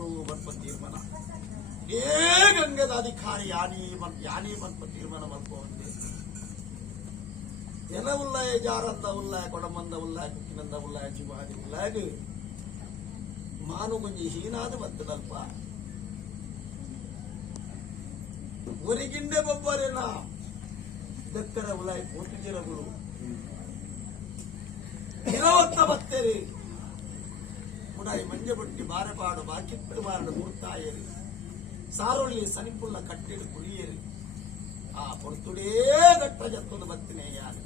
ಕೊಡು ಬರ್ಪ ತೀರ್ಮಾನ ಏ ಗಂಗದ ಅಧಿಕಾರಿ ಯಾನಿ ಬರ್ಪ ತೀರ್ಮಾನ ಮಲ್ಕೊಂಡೆ ಎನ ಉಲ್ಲಾಯ ಜಾರಂದ ಉಲ್ಲಾಯ ಕೊಡಮಂದ ಉಲ್ಲಾಯ ಕುಕ್ಕಿನಂದ ಉಲ್ಲಾಯ ಜೀವಾದಿ ಉಲ್ಲಾಯ ಮಾನು ಮುಂಜಿ ಹೀನಾದ ಬತ್ತದಲ್ಪ ಒರಿಗಿಂಡೆ ಬೊಬ್ಬರೇನ ದಕ್ಕರ ಉಲಾಯಿ ಪೋಟುಜಿರಗಳು ಇರೋತ್ತ ಬತ್ತೇರಿ ಮುಡಾಯಿ ಮಂಜ ಬಟ್ಟಿ ಬಾರಪಾಡು ಬಾಕಿಟ್ಟು ಬಾರಡು ಮೂರ್ತಾಯರಿ ಸಾರೊಳ್ಳಿ ಸನಿಪುಲ್ಲ ಕಟ್ಟಿಡು ಕುಳಿಯರಿ ಆ ಪೊರ್ತುಡೇ ಗಟ್ಟ ಜತ್ತೊಂದು ಬತ್ತಿನೇ ಯಾರು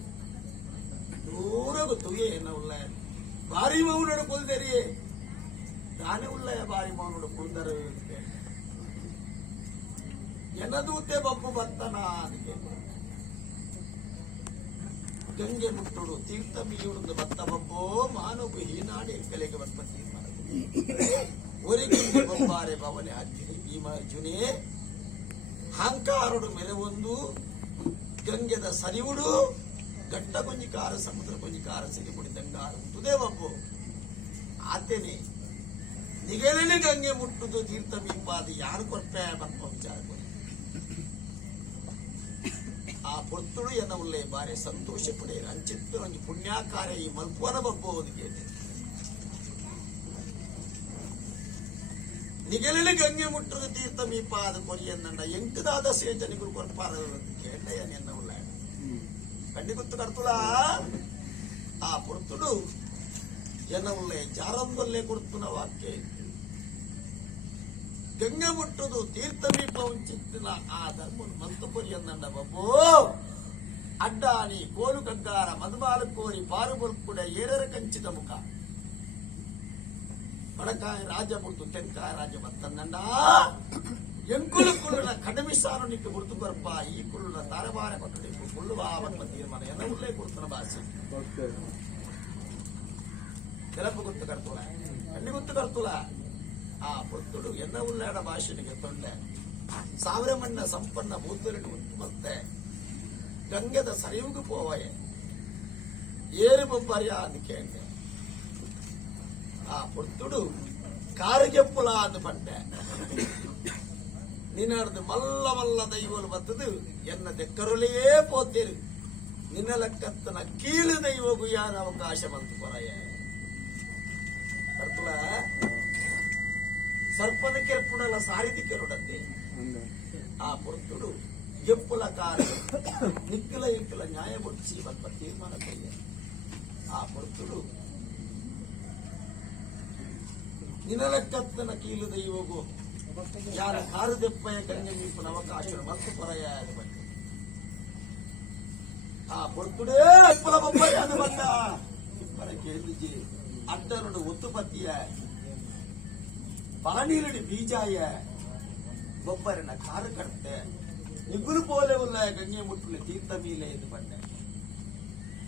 ದೂರಗು ತುಗೆ ಎನ್ನ ಉಳ್ಳಾಯ ಬಾರಿ ಮೌನಡು ಕೊಲ್ದರಿ ತಾನೇ ಉಳ್ಳಾಯ ಬಾರಿ ಮೌನಡು ಕೊಲ್ದರು ಎನ್ನದೂತೆ ಬಬ್ಬು ಬತ್ತನ ಅದಕ್ಕೆ ಗಂಗೆ ಮುಟ್ಟುಡು ತೀರ್ಥ ಮೀಯುಡು ಬತ್ತ ಬಬ್ಬೋ ಮಾನವ ಹೀನಾಡಿ ಕಲೆಗೆ ಬರ್ಪತ್ತಿ ಒರಿಗಿಂದ ಬೊಬ್ಬಾರೆ ಬವನೆ ಹತ್ತಿರಿ ಭೀಮಾರ್ಜುನೇ ಅಹಂಕಾರಡು ಮೆರವೊಂದು ಗಂಗೆದ ಸರಿವುಡು ಗಟ್ಟ ಕೊಂಜಿಕಾರ ಸಮುದ್ರ ಕೊಂಜಿಕಾರ ಸಿರಿಪುಡಿ ತಂಗಾರ ತುದೇ ಬಬ್ಬು ಆತೇನೆ ನಿಗಲಿನ ಗಂಗೆ ಮುಟ್ಟುದು ತೀರ್ಥ ಮೀಪಾದ ಯಾರು ಕೊರ್ಪೆ ಬರ್ಪ ವಿಚಾರ ಆ ಪೊರ್ತುಡು ಎನ್ನ ಉಳ್ಳೆ ಬಾರಿ ಸಂತೋಷ ಪಡೆಯರು ಅಂಚಿತ್ತು ನಂಗೆ ಪುಣ್ಯಾಕಾರ್ಯ ಈ ಮಲ್ಪುವನ ಬಬ್ಬುವುದಿಗೆ ನಿಗಲಿನ ಗಂಗೆ ಮುಟ್ಟುದು ತೀರ್ಥ ಮೀಪಾದ ಕೊರಿಯನ್ನಂಡ ಎಂಕದಾದ ಸೇಜನಿಗಳು ಕೊರ್ಪಾರ ಕೇಳಯ್ಯ ಎನ್ನ ಉಳ್ಳ ಕಂಡಿ ಗೊತ್ತು ಕರ್ತುಲ ಆ ಪೊರ್ತುಡು ಎನ್ನ ಉಳ್ಳೆ ಜಾರಂದಲ್ಲೇ ಕೊಡ್ತುನ ವಾಕ್ಯ ಗಂಗೆ ಮುಟ್ಟುದು ತೀರ್ಥಮೀಪ ಉಂಚಿತ್ತಿನ ಆ ಧರ್ಮ ಮಂತಪುರಿ ಎಂದಂಡ ಬಬ್ಬು ಅಡ್ಡಾನಿ ಕೋಲು ಕಗ್ಗಾರ ಮಧುಮಾಲು ಕೋರಿ ಪಾರು ಬೊಲ್ಕುಡ ಏರರ ಕಂಚಿದ ಮುಖ ಬಡಕಾಯ ರಾಜ ಮುಟ್ಟು ತೆಂಕಾಯ ರಾಜ ಬತ್ತಂದಂಡ ಎಂಕುಲು ಕುಳ್ಳುನ ಕಡಿಮೆ ಸಾರು ನಿಟ್ಟು ಗುರುತು ಬರ್ಪ ಈ ಕುಳ್ಳುನ ತಾರಬಾರ ಕೊಟ್ಟು ಕುಳ್ಳುವ ಬರ್ಪ ತೀರ್ಮಾನ ಎಲ್ಲ ಉಳ್ಳೇ ಕೊಡ್ತಾನ ಭಾಷೆ ಕೆಲಪ ಗೊತ್ತು ಕರ್ತುಲ ಕಣ್ಣಿ ಗೊತ್ತು ಕರ್ತುಲ ಆ ಪೊತ್ತುಡು ಎನ್ನ ಉಳ್ಳಾಡ ಭಾಷೆನಿಗೆ ತೊಂಡೆ ಸಾವಿರ ಮಣ್ಣ ಸಂಪನ್ನ ಭೂತರಿಡು ಉಂಟು ಮತ್ತೆ ಗಂಗೆದ ಸರಿಯುಗು ಪೋವಯೆ ಏರು ಬೊಬ್ಬರಿಯ ಅಂದು ಕೇಂಡೆ ಆ ಪೊತ್ತುಡು ಕಾರಿಗೆಪ್ಪುಲ ಅಂದು ಪಂಡೆ ನಿನ್ನಡ್ದು ಮಲ್ಲ ಮಲ್ಲ ದೈವಲು ಬತ್ತದು ಎನ್ನ ದೆಕ್ಕರುಲೆಯೇ ಪೋತಿರು ನಿನ್ನ ಲೆಕ್ಕತ್ತನ ಕೀಳು ದೈವಗು ಯಾನ ಅವಕಾಶ ಬಂತು ಪೊರಯ ಕರ್ತುಲ ಸರ್ಪದ ಕೆರ್ಪುಡಲ ಸಾರಿದಿ ಕೆರುಡಂತೆ ಆ ಪೊರ್ತುಡು ಎಪ್ಪುಲ ಕಾರ ನಿಕ್ಕಲ ಇಕ್ಕಲ ನ್ಯಾಯ ಬೊಡ್ಸಿ ಸ್ವಲ್ಪ ತೀರ್ಮಾನ ಕೈಯ ಆ ಪೊರ್ತುಡು ನಿನಲಕ್ಕತ್ತನ ಕೀಲು ದೈವಗು ಯಾರ ಕಾರು ದೆಪ್ಪಯ ಕನ್ಯೆ ಮೀಪನ ಅವಕಾಶ ಮತ್ತು ಪೊರಯ ಬಂದ ಆ ಪೊರ್ತುಡೇ ಎಪ್ಪಲ ಬೊಬ್ಬಯ ಅದು ಬಂದ ಇಪ್ಪರ ಕೇಳಿಜಿ ಅಡ್ಡನುಡು ಒತ್ತುಪತಿಯ ಪಾನೀರಡಿ ಬೀಜಾಯ ಬೊಬ್ಬರನ ಕಾರು ಕಡ್ತೆ ನಿಗುರು ಪೋಲೆ ಉಳ್ಳಾಯ ಗಂಗೆ ಮುಟ್ಟುಲೆ ತೀರ್ಥ ಮೀಲೆ ಎಂದು ಬಂಡೆ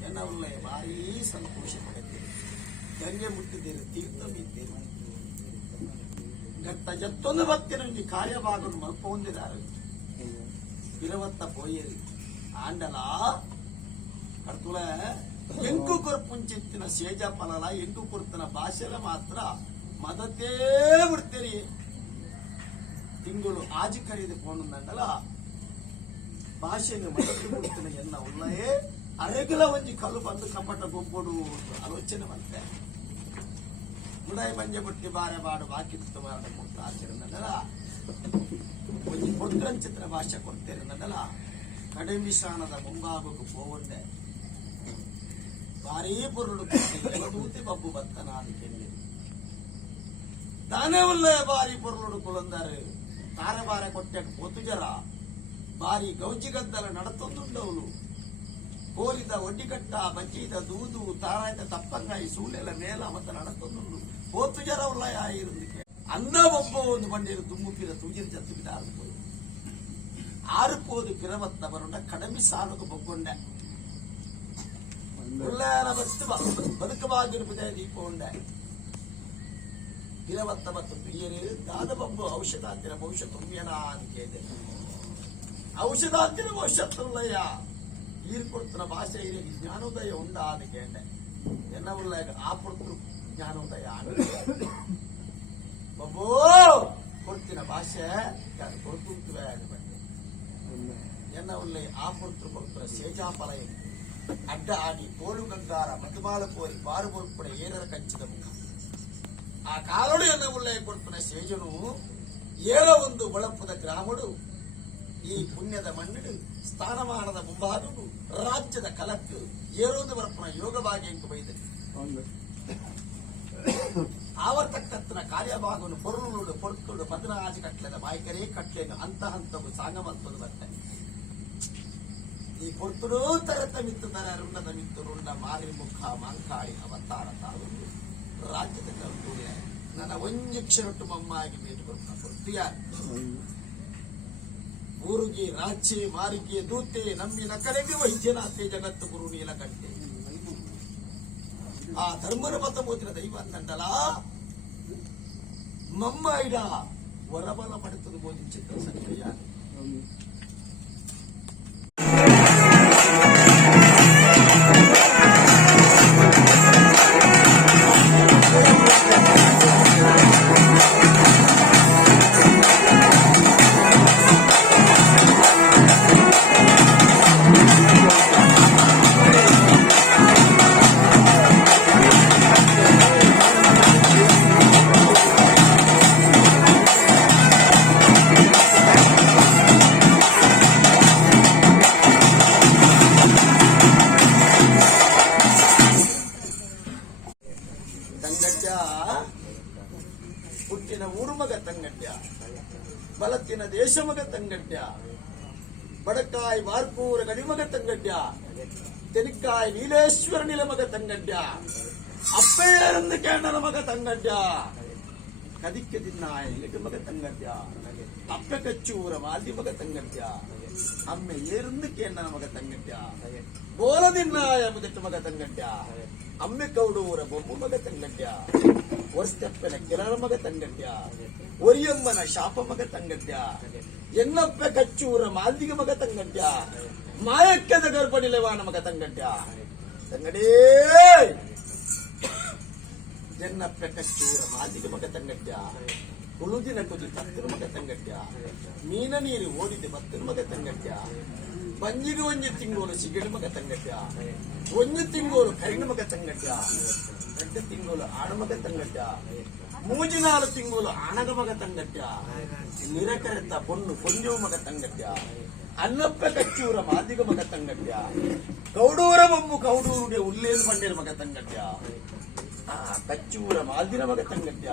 ಎನ್ನ ಉಳ್ಳಾಯ ಭಾರೀ ಸಂತೋಷ ಪಡೆದಿರು ಗಂಗೆ ಮುಟ್ಟಿದ್ದೀರಿ ತೀರ್ಥ ಮೀದ್ದೀರಿ ಗಟ್ಟ ಜತ್ತೊಂದು ಭಕ್ತಿನ ಕಾರ್ಯಭಾಗವನ್ನು ಮಲ್ಪ ಹೊಂದಿದ್ದಾರೆ ಇರವತ್ತ ಪೋಯರಿ ಆಂಡಲ ಕರ್ತುಳ ಎಂಕು ಕೊರ್ಪುಂಚಿತ್ತಿನ ಸೇಜ ಫಲಲ ಎಂಕು ಕೊರ್ತನ ಭಾಷೆಲ ಮಾತ್ರ ಮದತ್ತೇ ಬಿಡ್ತೀರಿ ತಿಂಗಳು ಆಜಿ ಕರೀದು ಪೋಣಂದಲ್ಲ ಭಾಷೆಗೆ ಮದತ್ತು ಬಿಡ್ತೀನಿ ಎನ್ನ ಉಳ್ಳಯೇ ಅರೆಗಲ ಒಂಜಿ ಕಲ್ಲು ಬಂದು ಕಪಟ ಗೊಬ್ಬಡು ಆಲೋಚನೆ ಬಂತೆ ಮುಡಾಯಿ ಮಂಜೆ ಬುಟ್ಟಿ ಬಾರೆ ಬಾಡು ಬಾಕಿತ್ತು ಬಾರಡ ಕೊಟ್ಟು ಆಚರಣೆಲ್ಲ ಒಂಜಿ ಕೊಡ್ಕನ್ ಚಿತ್ರ ಭಾಷೆ ಕೊಡ್ತೇನಲ್ಲ ಕಡಿಮಿಶಾನದ ಮುಂಗಾಗೋಕು ಪೋವಂಡೆ ಭಾರೀ ಪುರುಡು ದೂತಿ ಬಬ್ಬು ಬತ್ತನ ಅದಕ್ಕೆ ತಾನೇ ಉಳ್ಳಯ ಬಾರಿ ಪೊರ್ಲುಡು ಕುಲಂದಾರೆ ತಾರೆ ಬಾರೆ ಕೊಟ್ಟೆ ಒತ್ತುಜರ ಬಾರಿ ಗೌಜಿಗದ್ದಲ ನಡತೊಂದುಂಡವಳು ಕೋಲಿದ ಒಡ್ಡಿಕಟ್ಟ ಬಜ್ಜಿದ ದೂದು ತಾರಾಯ್ದ ತಪ್ಪಂಗಾಯಿ ಸೂಳೆಲ ಮೇಲ ಮತ್ತ ನಡತೊಂದುಂಡು ಒತ್ತುಜರ ಉಳ್ಳಯ ಆಯಿರುದಕ್ಕೆ ಅಂದ ಒಬ್ಬ ಒಂದು ಬಂಡಿರು ದುಮ್ಮುಪಿರ ತೂಜಿರ ಜತ್ತು ಬಿಡ ಆರುಪೋದು ಪಿರವತ್ತ ಬರುಂಡ ಕಡಿಮೆ ಸಾಲುಕು ಬೊಗ್ಗೊಂಡೆ ಉಳ್ಳಯನ ಬತ್ತು ಬದುಕವಾಗಿರುವುದೇ ದೀಪ ಉಂಡೆ ಪಿರವತ್ತ ಮತ್ತು ಪ್ರಿಯರು ದಾದ ಬಬ್ಬು ಔಷಧಾಂತಿನ ಭವಿಷ್ಯ ತುಂಬ್ಯನ ಅಂತ ಕೇಳಿದೆ ಔಷಧಾಂತಿನ ಭವಿಷ್ಯ ತುಳ್ಳಯ್ಯ ಈರ್ ಕೊಡ್ತನ ಭಾಷೆ ಇದೆ ಜ್ಞಾನೋದಯ ಉಂಡ ಅಂತ ಕೇಳಿದೆ ಎನ್ನ ಉಳ್ಳ ಆ ಪುರ್ತರು ಜ್ಞಾನೋದಯ ಬಬ್ಬೋ ಕೊಡ್ತಿನ ಭಾಷೆ ಕೊಡ್ತುವೆ ಎನ್ನ ಉಳ್ಳೆ ಆ ಕೊಡ್ತು ಕೊಡ್ತಾರೆ ಸೇಜಾಪಲಯ ಅಡ್ಡ ಆಡಿ ಕೋಲು ಗಂಗಾರ ಮಧುಮಾಲ ಕೋರಿ ಬಾರು ಕೊರ್ಪಡೆ ಏರರ ಕಂಚಿದ ಮುಖ ಆ ಕಾಲೋಡು ಎನ್ನ ಉಳ್ಳೆ ಕೊಡ್ಪನ ಸೇಜನು ಏಳ ಒಂದು ಒಳಪದ ಗ್ರಾಮಡು ಈ ಪುಣ್ಯದ ಮಣ್ಣಿಡು ಸ್ಥಾನಮಾನದ ಮುಂಭಾಗವು ರಾಜ್ಯದ ಕಲಕ್ಕು ಏರೋದು ಬರ್ಪನ ಯೋಗ ಭಾಗ್ಯಂಕು ಬೈದರಿ ಆವರ್ತಕ್ಕಂತನ ಕಾರ್ಯಭಾಗವನ್ನು ಪೊರುಳುಡು ಪೊರ್ತುಡು 16 ಕಟ್ಲೆದ ಬಾಯ್ಕರೇ ಕಟ್ಲೆನು ಅಂತ ಹಂತವು ಸಾಂಗಮಂತದು ಬರ್ತದೆ ಈ ಪೊರ್ತುಡು ತರತ ಮಿತ್ತು ತರ ರುಂಡದ ಮಿತ್ತು ರುಂಡ ಮಾರಿ ಮುಖ ಮಾಂಕಾಳಿ ಅವತಾರ ತಾವು ರಾಜ್ಯದ ಕಲ್ತೂರಿಯ ನನ್ನ ಒಂಜಕ್ಷರಟ್ಟು ಮಮ್ಮಾಗಿ ಬೇಟು ಬರ್ತ ಪೊರ್ತಿಯ ಊರುಗೆ ರಾಚೆ ಮಾರಿಗೆ ದೂತೆ ನಮ್ಮಿನ ಕಡೆಗೆ ವೈದ್ಯನಾಥೆ ಜಗತ್ತು ಗುರು ನೀಲಕಂಠೆ ಆ ಧರ್ಮನ ಪಥ ಮೋತಿನ ದೈವ ಅಂತಂಡಲ ಮಮ್ಮ ಇಡ ವರಬಲ ಪಡೆತದು ಬೋಧಿಸಿದ್ದ ಸಂಖ್ಯೆಯ ಹುಟ್ಟಿನ ಊರು ಮಗ ತಂಗಡ್ಯ ಬಲತ್ತಿನ ದೇಶ ಮಗ ತಂಗಡ್ಯ ಬಡಕಾಯಿ ಬಾರ್ಪೂರ ಗಡಿಮಗ ತಂಗಡ್ಯ ತೆನಿಕಾಯಿ ನೀಲೇಶ್ವರ ನಿಲ ಮಗ ತಂಗಡ್ಯ ಅಪ್ಪೇರಂದು ಕೇಂದ್ರ ಮಗ ತಂಗಡ್ಯ ಕದಿಕ್ಕೆ ದಿನ್ನಾಯ ಇಟ್ಟು ಮಗ ತಂಗಡ್ಯ ಅಪ್ಪೆ ಕಚ್ಚೂರ ಮಾದಿ ಮಗ ತಂಗಡ್ಯ ಅಮ್ಮೆ ಏರಂದು ಕೇಂದ್ರ ಮಗ ತಂಗಡ್ಯ ಬೋಲದಿನ್ನಾಯ ಮುದಟ್ಟು ಮಗ ತಂಗಡ್ಯ ಅಮ್ಮೆ ಕೌಡೂರ ಬೊಮ್ಮು ಮಗ ತಂಗಡ್ಯ ವರ್ಷಪ್ಪನ ಕಿರಳ ಮಗ ತಂಗಡ್ಯ ಒರಿಯಮ್ಮನ ಶಾಪ ಮಗ ತಂಗಡ್ಯ ಎನ್ನಪ್ಪ ಕಚ್ಚೂರ ಮಾಲ್ದಿಗೆ ಮಗ ತಂಗಡ್ಯ ಮಾಯಕ್ಕದ ಗರ್ಭನಿಲೆವಾನ ಮಗ ತಂಗಡ್ಯ ತಂಗಡೇ ಎನ್ನಪ್ಪ ಕಚ್ಚೂರ ಮಾಲ್ದಿಗೆ ಮಗ ತಂಗಡ್ಯ ಕುಳುದಿನ ಕುದಿ ತತ್ತಿನ ಮಗ ತಂಗಡ್ಯ ಮೀನ ನೀರು ಓಡಿದೆ ಮತ್ತಿನ ಮಗ ತಂಗಡ್ಯ ಬಂಜಿಗೆ ಒಂಜಿ ತಿಂಗೋಲು ಸಿಗಡಿ ಮಗ ತಂಗಡ್ಯ ಒಂಜಿ ತಿಂಗೋಲು ಕರಿನ ಮಗ ತಂಗಡ್ಯ 2 ತಿಂಗೋಲು ಆಣಮಗ ತಂಗಡ್ಯ 3-4 ತಿಂಗೋಲು ಆಣಗ ಮಗ ತಂಗಡ್ಯ ನಿರಕರೆತ್ತ ಪೊನ್ನು ಕೊಂಜವು ಮಗ ತಂಗಡ್ಯ ಅನ್ನಪ್ಪ ಕಚ್ಚೂರ ಮಾದಿಗ ಮಗ ತಂಗಡ್ಯ ಕೌಡೂರ ಬೊಮ್ಮು ಕೌಡೂರುಡೆ ಉಲ್ಲೇನು ಬಂಡೇರು ಮಗ ತಂಗಡ್ಯ ಕಚ್ಚೂರ ಮಾದಿನ ಮಗ ತಂಗಡ್ಯ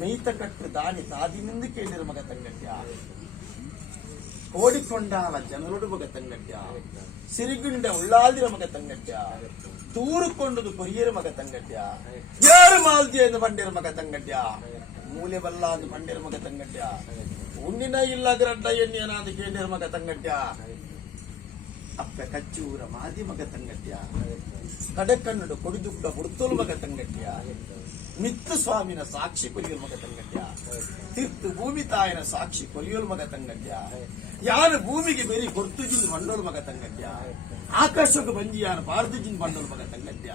ಮೈತ ಕಟ್ಟು ದಾನಿ ತಾದಿನಿಂದ ಕೇಳಿರ ಮಗ ತಂಗಡ್ಯ ಕೋಡಿಕೊಂಡಾಲ ಜನರೋಡು ಮಗ ತಂಗಡ್ಯ ಸಿರಿಗುಂಡ ಉಳ್ಳಾದಿರ ಮಗ ತಂಗಡ್ಯ ತೂರುಕೊಂಡದು ಕೊರಿಯರ ಮಗ ತಂಗಡ್ಯ ಯಾರು ಮಾಲ್ದಿಯ ಎಂದು ಬಂಡಿರ ಮಗ ತಂಗಡ್ಯ ಮೂಲೆ ಬಲ್ಲ ಎಂದು ಬಂಡಿರ ಮಗ ತಂಗಡ್ಯ ಉಣ್ಣಿನ ಇಲ್ಲ ಗ್ರಡ್ಡ ಎಣ್ಣೆಯನಾದ ಕೇಳಿರ ಮಗ ತಂಗಡ್ಯ ಅಪ್ಪ ಕಚ್ಚೂರ ಮಾದಿ ಮಗ ತಂಗಡ್ಯ ಕಡಕಣ್ಣಡು ಕೊಡಿದುಡ್ಡ ಹುಡುತೋಲು ಮಗ ತಂಗಡ್ಯ ಮಿತ್ತು ಸ್ವಾಮಿನ ಸಾಕ್ಷಿ ಕೊಲಿಯೋಲ್ ಮಗ ತಂಗಡ್ಯ ತೀರ್ತು ಭೂಮಿ ತಾಯಿನ ಸಾಕ್ಷಿ ಕೊಲಿಯೋಲ್ ಮಗ ತಂಗಡ್ಯ ಯಾರು ಭೂಮಿಗೆ ಬೇರೆ ಕೊರ್ತುಜಿಂದ ಬಂಡೋಲ್ ಮಗ ತಂಗಡ್ಯ ಆಕಾಶಕ್ಕೆ ಬಂಜಿ ಯಾರು ಪಾರ್ದುಜಿಂದ ಬಂಡೋಲ್ ಮಗ ತಂಗಡ್ಯ